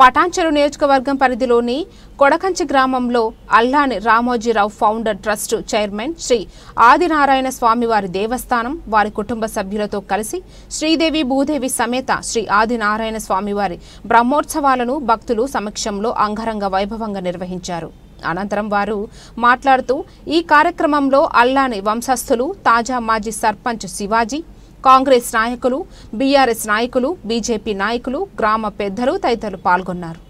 పటాన్చెరు నియోజకవర్గం పరిధిలోని కొడకంచి గ్రామంలో Allani Ramoji Rao founder trust chairman Shri Adinarayana స్వామివారి దేవస్థానం వారి కుటుంబ సభ్యులతో కలిసి శ్రీదేవి భూదేవి సమేత శ్రీ ఆదినారాయణ స్వామివారి బ్రహ్మోత్సవాలను భక్తులు సమక్షంలో అంగరంగ వైభవంగా నిర్వహించారు. అనంతరం వారు మాట్లాడుతూ ఈ కార్యక్రమంలో అల్లాని వంశస్థులు, తాజా మాజీ సర్పంచ్ శివాజీ, కాంగ్రెస్ నాయకులు, బీఆర్ఎస్ నాయకులు, బీజేపీ నాయకులు, గ్రామ పెద్దలు తదితరులు పాల్గొన్నారు.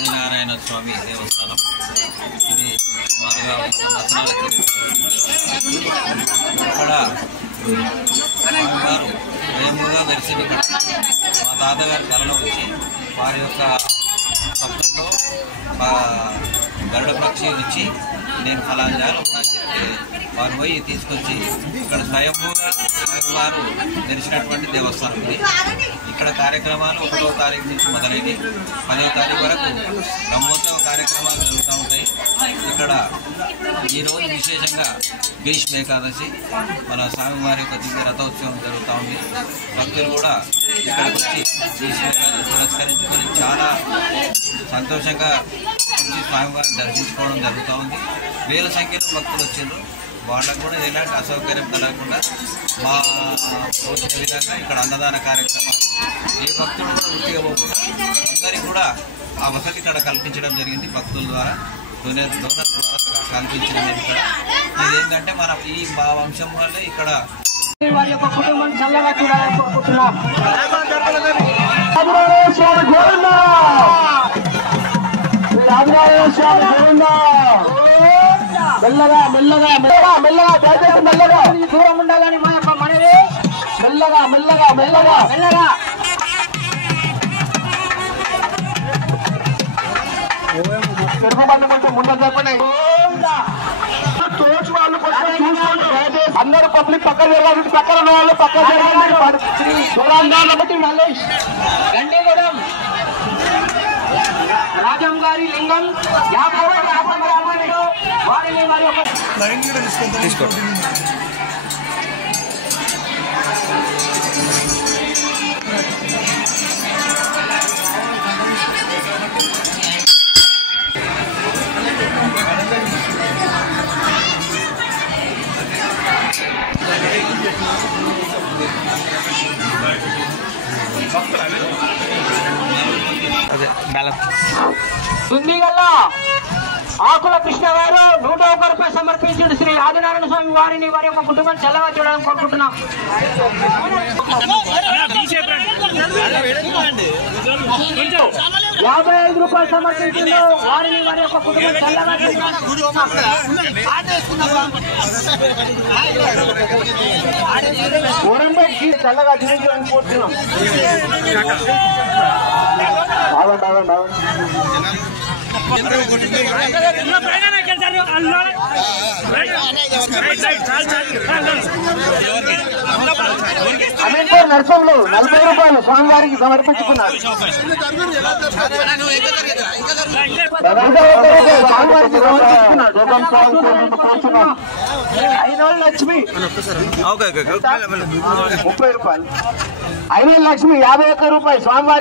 ఆదినారాయణ స్వామి దేవస్థానం ఇది సుమారుగా 100 సంవత్సరాల ఇక్కడ స్వామివారు స్వయంగా వెలిసింది. మా తాతగారి కళలో వచ్చి వారి యొక్క స్వప్నంలో గరుడ పక్షి ఇచ్చి నేను ఫలానా జాలు అని చెప్తే వారు పోయి తీసుకొచ్చి ఇక్కడ స్వయంగా స్వామివారు తెరిచినటువంటి దేవస్థానం ఇది. ఇక్కడ కార్యక్రమాలు 1వ తారీఖు నుంచి మొదలైనవి 10వ తారీఖు వరకు బ్రహ్మోత్సవ కార్యక్రమాలు జరుగుతూ ఉంటాయి. ఇక్కడ ఈరోజు విశేషంగా భీష్మ ఏకాదశి మన స్వామివారి యొక్క దివ్య రథోత్సవం జరుగుతూ ఉంది. భక్తులు కూడా ఇక్కడికి వచ్చి భీష్మ ఏకాదశి పురస్కరించుకొని చాలా సంతోషంగా వచ్చి స్వామివారిని దర్శించుకోవడం జరుగుతూ ఉంది. వేల సంఖ్యలో భక్తులు వచ్చారు. వాళ్ళకు కూడా ఎలాంటి అసౌకర్యం కలగకుండా మా తోచిన విధంగా ఇక్కడ అన్నదాన కార్యక్రమం ఏ భక్తులు కూడా వృత్తిగా పోకుండా అందరికీ కూడా ఆ వసతి ఇక్కడ కల్పించడం జరిగింది. భక్తుల ద్వారా డోనర్ ద్వారా కల్పించడం ఇక్కడ ఇదేంటంటే మన ఈ మా వంశం వల్లే ఇక్కడ వారి యొక్క కుటుంబాన్ని చల్లగా చూడాలని కోరుకుంటున్నాం. మెల్లగా మెల్లగా మెల్లగా మెల్లగా దయచేసి మెల్లగా దూరం ఉండాలని మా యొక్క మనవి. మెల్లగా మెల్లగా మెల్లగా మెల్లగా కొంచెం ముందు చెప్పండి. తోచి వాళ్ళు కొంచెం చూసుకోండి. అందరూ పబ్లిక్ పక్క జరగాలి. పక్కన ఉన్న వాళ్ళు పక్క జరగాలి. మళ్ళీ గండిగూడెం రాజ్యం గారి లింగం 50 వారిని వారి యొక్క తీసుకోండి. దుందిగల్ల ఆకుల కృష్ణ గారు 101 రూపాయలు సమర్పించిన శ్రీ ఆదినారాయణ స్వామి వారిని వారి యొక్క కుటుంబం చల్లగా చూడాలని కోరుకుంటున్నాం. 55 రూపాయలు సమర్పించిన వారిని వారి యొక్క కుటుంబం చల్లగా చల్లగా జీవించాలని కోరుతున్నాం. అమీన్పూర్ నర్సంలో 40 రూపాయలు స్వామివారికి సమర్పించుకున్నారు. 5 లక్ష్మి 30 రూపాయలు. 5 లక్ష్మి 51 రూపాయలు స్వామివారికి